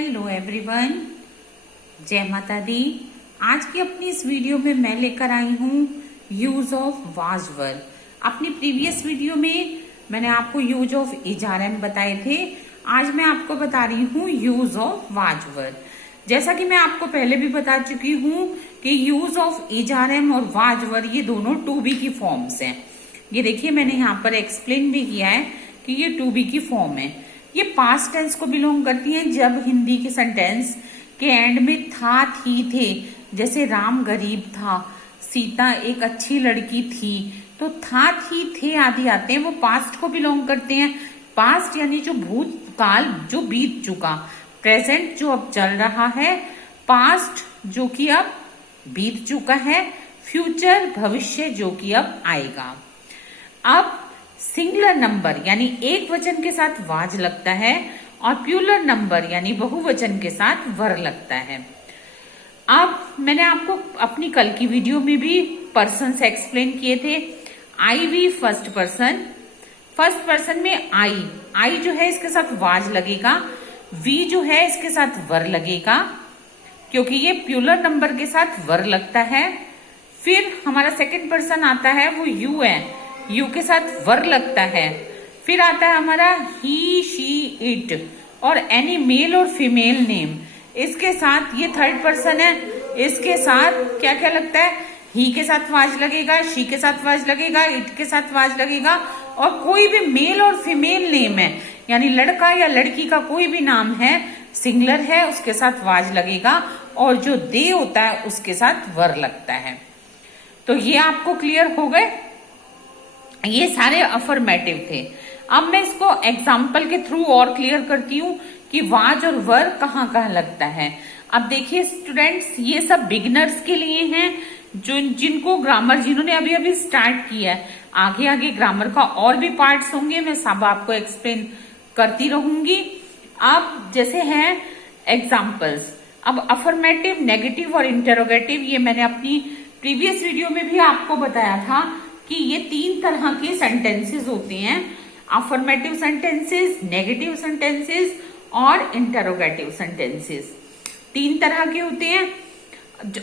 Hello everyone, जय माता दी। आज की अपनी इस वीडियो में मैं लेकर आई हूँ यूज ऑफ वाज वर्ब। अपनी प्रीवियस वीडियो में मैंने आपको यूज ऑफ इजारम बताए थे। आज मैं आपको बता रही हूँ यूज ऑफ वाज वर्ब। जैसा कि मैं आपको पहले भी बता चुकी हूँ कि यूज ऑफ इजारम और वाज वर्ब ये दोनों टू बी की फॉर्म्स हैं। ये देखिए मैंने यहाँ पर एक्सप्लेन भी किया है कि ये टू बी की फॉर्म है। ये पास्ट टेंस को बिलोंग करती हैं जब हिंदी के सेंटेंस के एंड में था थी थे, जैसे राम गरीब था, सीता एक अच्छी लड़की थी, तो था थी थे आदि आते हैं, वो पास्ट को बिलोंग करते हैं। पास्ट यानी जो भूतकाल जो बीत चुका, प्रेजेंट जो अब चल रहा है, पास्ट जो कि अब बीत चुका है, फ्यूचर भविष्य जो कि अब आएगा। अब सिंगुलर नंबर यानी एक वचन के साथ वाज लगता है और प्लूरल नंबर यानी बहुवचन के साथ वर लगता है। अब मैंने आपको अपनी कल की वीडियो में भी पर्सन से एक्सप्लेन किए थे। आई वी फर्स्ट पर्सन में आई जो है इसके साथ वाज लगेगा, वी जो है इसके साथ वर लगेगा क्योंकि ये प्लूरल नंबर के साथ वर लगता है। फिर हमारा सेकंड पर्सन आता है, वो यू है, यू के साथ वर लगता है। फिर आता है हमारा ही शी इट और एनी मेल और फीमेल नेम, इसके साथ ये थर्ड पर्सन है, इसके साथ क्या क्या लगता है, ही के साथ वाज लगेगा, शी के साथ वाज लगेगा, इट के साथ वाज लगेगा और कोई भी मेल और फीमेल नेम है यानी लड़का या लड़की का कोई भी नाम है, सिंगुलर है, उसके साथ वाज लगेगा और जो दे होता है उसके साथ वर लगता है। तो ये आपको क्लियर हो गए। ये सारे अफर्मेटिव थे। अब मैं इसको एग्जाम्पल के थ्रू और क्लियर करती हूँ कि वाज और वर कहाँ कहाँ लगता है। अब देखिए स्टूडेंट्स, ये सब बिगिनर्स के लिए हैं, जिनको ग्रामर जिन्होंने अभी अभी स्टार्ट किया है। आगे आगे ग्रामर का और भी पार्ट्स होंगे, मैं सब आपको एक्सप्लेन करती रहूंगी। अब जैसे हैं एग्जाम्पल्स, अब अफर्मेटिव, नेगेटिव और इंटरोगेटिव, ये मैंने अपनी प्रीवियस वीडियो में भी आपको बताया था कि ये तीन तरह के सेंटेंसेस होते हैं, अफर्मेटिव सेंटेंसेस, नेगेटिव सेंटेंसेस और इंटरोगेटिव सेंटेंसेस। तीन तरह के होते हैं।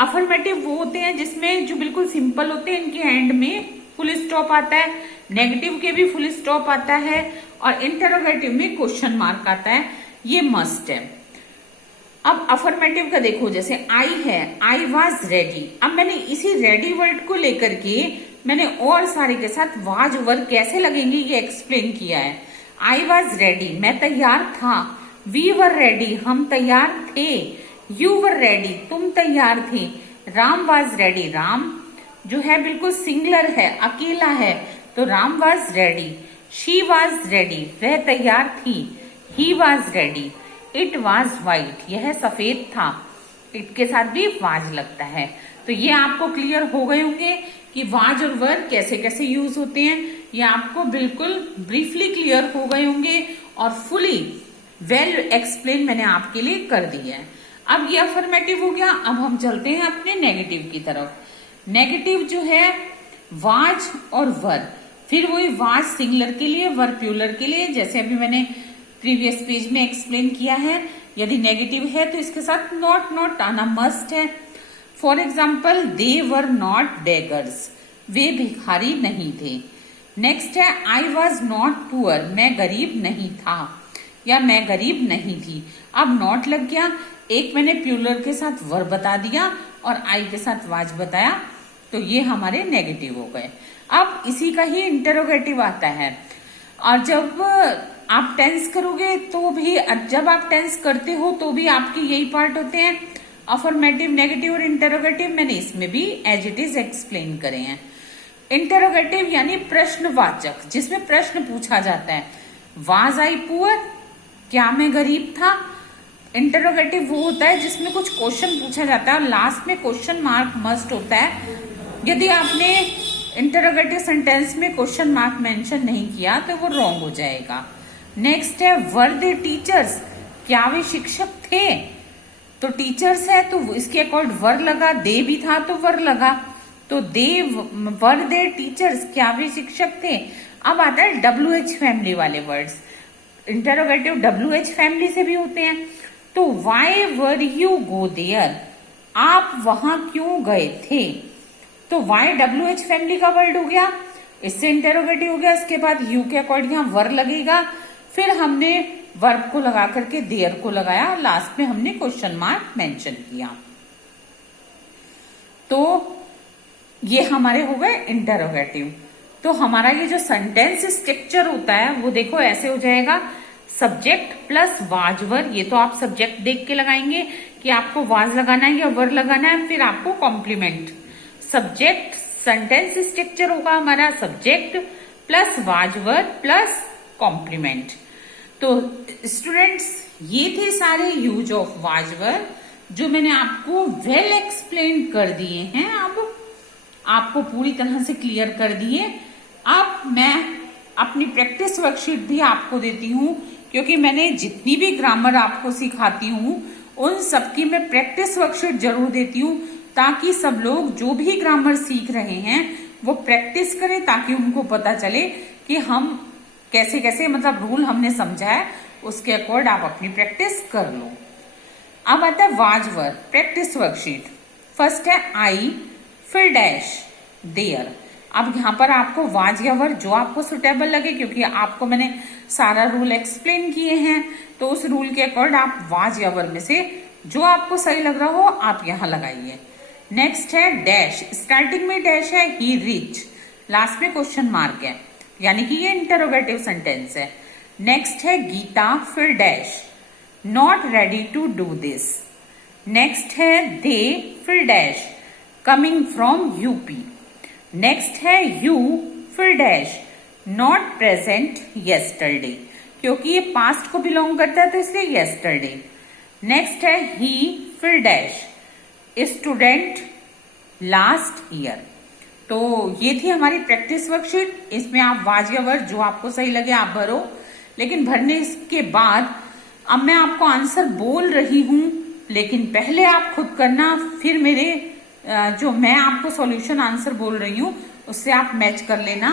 अफर्मेटिव वो होते हैं जिसमें जो बिल्कुल सिंपल होते हैं, इनके एंड में फुल स्टॉप आता है, नेगेटिव के भी फुल स्टॉप आता है और इंटरोगेटिव में क्वेश्चन मार्क आता है, ये मस्ट है। अब अफर्मेटिव का देखो, जैसे आई है, आई वॉज रेडी। अब मैंने इसी रेडी वर्ड को लेकर के मैंने और सारे के साथ वाज वर्ब कैसे लगेंगे ये एक्सप्लेन किया है। आई वॉज रेडी, मैं तैयार था। वी वर रेडी, हम तैयार थे। यू वर रेडी, तुम तैयार थे। राम वॉज रेडी, राम जो है बिल्कुल सिंगुलर है, अकेला है, तो Ram was ready. She was ready, वह तैयार थी। He was ready. It was white, यह सफेद था। इट के साथ भी वाज लगता है। तो ये आपको क्लियर हो गए होंगे कि वाज और वर्ब कैसे कैसे यूज होते हैं। ये आपको बिल्कुल ब्रीफली क्लियर हो गए होंगे और फुली वेल एक्सप्लेन मैंने आपके लिए कर दिया है। अब ये अफर्मेटिव हो गया। अब हम चलते हैं अपने नेगेटिव की तरफ। नेगेटिव जो है वाज और वर्ब, फिर वही वाज सिंगुलर के लिए, वर्ब प्लूरल के लिए, जैसे अभी मैंने प्रीवियस पेज में एक्सप्लेन किया है। यदि नेगेटिव है तो इसके साथ नॉट आना मस्ट है। For example, they were not beggars, वे भिखारी नहीं थे। नेक्स्ट है आई वॉज नॉट पुअर, मैं गरीब नहीं था या मैं गरीब नहीं थी। अब नॉट लग गया, एक मैंने प्लूरल के साथ वर्ब बता दिया और आई के साथ वाज बताया, तो ये हमारे नेगेटिव हो गए। अब इसी का ही इंटरोगेटिव आता है। और जब आप टेंस करोगे तो भी, जब आप टेंस करते हो तो भी आपके यही पार्ट होते हैं, अफर्मेटिव, नेगेटिव और इंटरोगेटिव। मैंने इसमें भी एज इट इज एक्सप्लेन करे हैं। इंटरोगेटिव यानी प्रश्नवाचक, जिसमें प्रश्न पूछा जाता है। वाज आई पुअर, क्या मैं गरीब था। इंटरोगेटिव वो होता है जिसमें कुछ क्वेश्चन पूछा जाता है और लास्ट में क्वेश्चन मार्क मस्ट होता है। यदि आपने इंटरोगेटिव सेंटेंस में क्वेश्चन मार्क मेंशन नहीं किया तो वो रॉन्ग हो जाएगा। नेक्स्ट है वर दे टीचर्स, क्या वे शिक्षक थे। तो टीचर्स है तो इसके अकॉर्ड वर लगा, दे भी था तो वर लगा, तो दे वर दे टीचर्स, क्या वे शिक्षक थे। अब आता है WH फैमिली वाले वर्ड्स। इंटरोगेटिव WH फैमिली से भी होते हैं, तो why were you go there, आप वहां क्यों गए थे। तो वाई WH फैमिली का वर्ड हो गया, इससे इंटेरोगेटिव हो गया। इसके बाद यू के अकॉर्डिंग यहाँ वर लगेगा, फिर हमने वर्ब को लगा करके देयर को लगाया, लास्ट में हमने क्वेश्चन मार्क मेंशन किया। तो ये हमारे हो गए इंटेरोगेटिव। तो हमारा ये जो सेंटेंस स्ट्रक्चर होता है वो देखो ऐसे हो जाएगा, सब्जेक्ट प्लस वाज वर। ये तो आप सब्जेक्ट देख के लगाएंगे कि आपको वाज लगाना है या वर लगाना है, फिर आपको कॉम्प्लीमेंट। सब्जेक्ट सेंटेंस स्ट्रक्चर होगा हमारा subject plus was were plus complement. तो स्टूडेंट्स ये थे सारे यूज ऑफ वाज वर जो मैंने आपको वेल एक्सप्लेन कर दिए हैं, अब आपको पूरी तरह से क्लियर कर दिए। अब मैं अपनी प्रैक्टिस वर्कशीट भी आपको देती हूँ, क्योंकि मैंने जितनी भी ग्रामर आपको सिखाती हूँ उन सबकी मैं प्रैक्टिस वर्कशीट जरूर देती हूँ, ताकि सब लोग जो भी ग्रामर सीख रहे हैं वो प्रैक्टिस करें, ताकि उनको पता चले कि हम कैसे कैसे मतलब रूल हमने समझा है उसके अकॉर्ड आप अपनी प्रैक्टिस कर लो। अब आता है was were practice worksheet. First है आई, फिर डैश, देयर। अब यहाँ पर आपको वाज या वर जो आपको सुटेबल लगे, क्योंकि आपको मैंने सारा रूल एक्सप्लेन किए हैं, तो उस रूल के अकॉर्ड आप वाज या वर में से जो आपको सही लग रहा हो आप यहाँ लगाइए। नेक्स्ट है डैश, स्टार्टिंग में डैश है, ही रिच, लास्ट में क्वेश्चन मार्क है, यानी कि ये इंटरोगेटिव सेंटेंस है। नेक्स्ट है गीता, फिर dash, not ready to do this. Next है दे, फिर dash, coming from UP. Next है यू, फिर डैश, नॉट प्रेजेंट येस्टरडे, क्योंकि ये पास्ट को बिलोंग करता है तो इसलिए येस्टरडे। नेक्स्ट है ही, फिर डैश, स्टूडेंट लास्ट ईयर। तो ये थी हमारी प्रैक्टिस वर्कशीट। इसमें आप वाज या वर जो आपको सही लगे आप भरो, लेकिन भरने के बाद अब मैं आपको आंसर बोल रही हूं, लेकिन पहले आप खुद करना, फिर मेरे जो मैं आपको सॉल्यूशन आंसर बोल रही हूं उससे आप मैच कर लेना।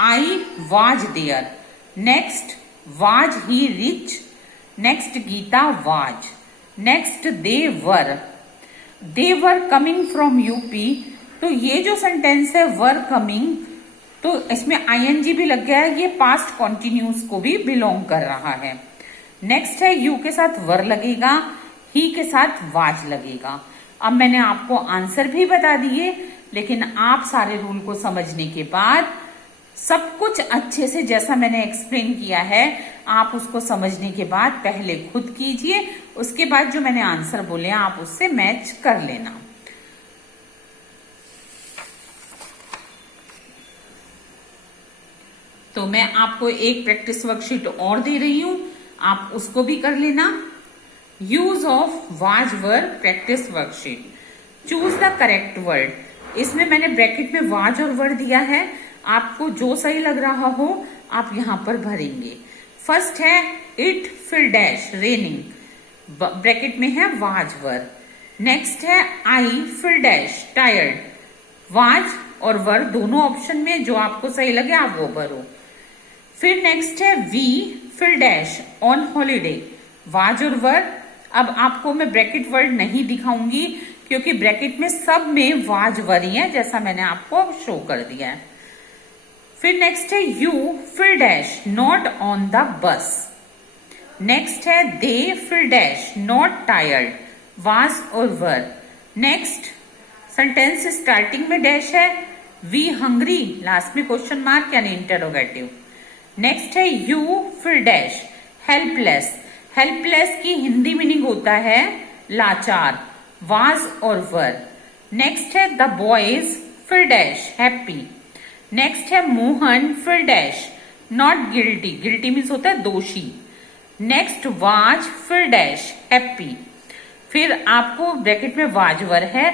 I was there, next was he rich, next Geeta was, next they were coming from UP. तो ये जो सेंटेंस है वर कमिंग, तो इसमें ING भी लग गया है, ये पास्ट कॉन्टिन्यूस को भी बिलोंग कर रहा है। नेक्स्ट है यू के साथ वर लगेगा, ही के साथ वाज लगेगा। अब मैंने आपको आंसर भी बता दिए, लेकिन आप सारे रूल को समझने के बाद सब कुछ अच्छे से जैसा मैंने एक्सप्लेन किया है आप उसको समझने के बाद पहले खुद कीजिए, उसके बाद जो मैंने आंसर बोले आप उससे मैच कर लेना। तो मैं आपको एक प्रैक्टिस वर्कशीट और दे रही हूं, आप उसको भी कर लेना। Use of was were practice worksheet, choose the correct word. इसमें मैंने ब्रैकेट में वाज और वर दिया है, आपको जो सही लग रहा हो आप यहां पर भरेंगे। फर्स्ट है इट, फिर डैश, रेनिंग, ब्रैकेट में है वाज वर। नेक्स्ट है आई, फिर डैश, टायर्ड, वाज और वर दोनों ऑप्शन में जो आपको सही लगे आप वो भरो। फिर नेक्स्ट है वी, फिर डैश, ऑन हॉलीडे, वाज और वर। अब आपको मैं ब्रैकेट वर्ड नहीं दिखाऊंगी, क्योंकि ब्रैकेट में सब में वाज वर ही है, जैसा मैंने आपको शो कर दिया है। फिर नेक्स्ट है यू, फिर dash, not on the bus. Next है दे, फिर डैश, नॉट टायर्ड, वाज और वर। नेक्स्ट सेंटेंस स्टार्टिंग में डैश है, वी हंग्री, लास्ट में क्वेश्चन मार्क यानी इंटरोगेटिव। नेक्स्ट है यू, फिर डैश, हेल्पलेस, हेल्पलेस की हिंदी मीनिंग होता है लाचार, वाज और वर। नेक्स्ट है द बॉयज, फिर डैश, हैप्पी। नेक्स्ट है मोहन, फिर dash, not guilty, guilty means होता है दोषी। नेक्स्ट वाज, फिर डैश, हैप्पी। फिर आपको ब्रैकेट में वाज वर है।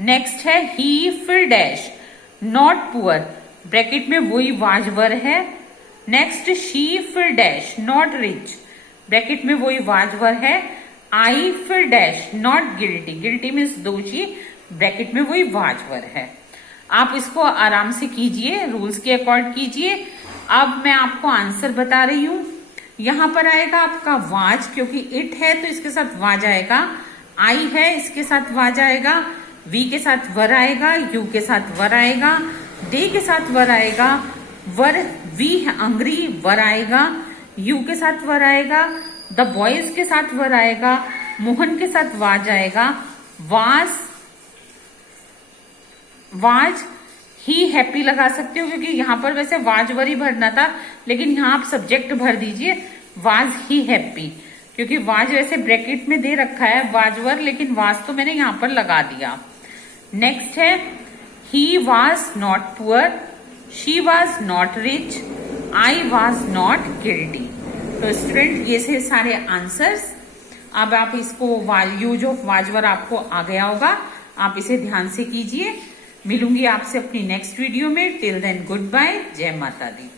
नेक्स्ट है ही, फिर डैश, नॉट पुअर, ब्रैकेट में वही वाज वर है। नेक्स्ट शी, फिर डैश, नॉट रिच, ब्रैकेट में वही वाज वर है। आई, फिर dash, not guilty, guilty means दोषी, ब्रैकेट में वही वाज वर है। आप इसको आराम से कीजिए, रूल्स के अकॉर्ड कीजिए। अब मैं आपको आंसर बता रही हूं, यहाँ पर आएगा आपका वाज, क्योंकि इट है तो इसके साथ वाज आएगा। आई है, इसके साथ वाज आएगा। वी के साथ वर आएगा। यू के साथ वर आएगा। दे के साथ वर आएगा। वर वी अंग्री वर आएगा। यू के साथ वर आएगा। द बॉयज के साथ वर आएगा। मोहन के साथ वाज आएगा। वाज ही हैप्पी लगा सकते हो, क्योंकि यहाँ पर वैसे वाज वर ही भरना था, लेकिन यहाँ आप सब्जेक्ट भर दीजिए वाज ही हैप्पी, क्योंकि वाज वैसे ब्रैकेट में दे रखा है वाज वर, लेकिन वाज तो मैंने यहाँ पर लगा दिया। नेक्स्ट है he was not poor, she was not rich, I was not guilty. तो स्टूडेंट ये से सारे आंसर्स। अब आप इसको यूज ऑफ वाजवर आपको आ गया होगा, आप इसे ध्यान से कीजिए। मिलूंगी आपसे अपनी नेक्स्ट वीडियो में। टिल देन गुड बाय, जय माता दी।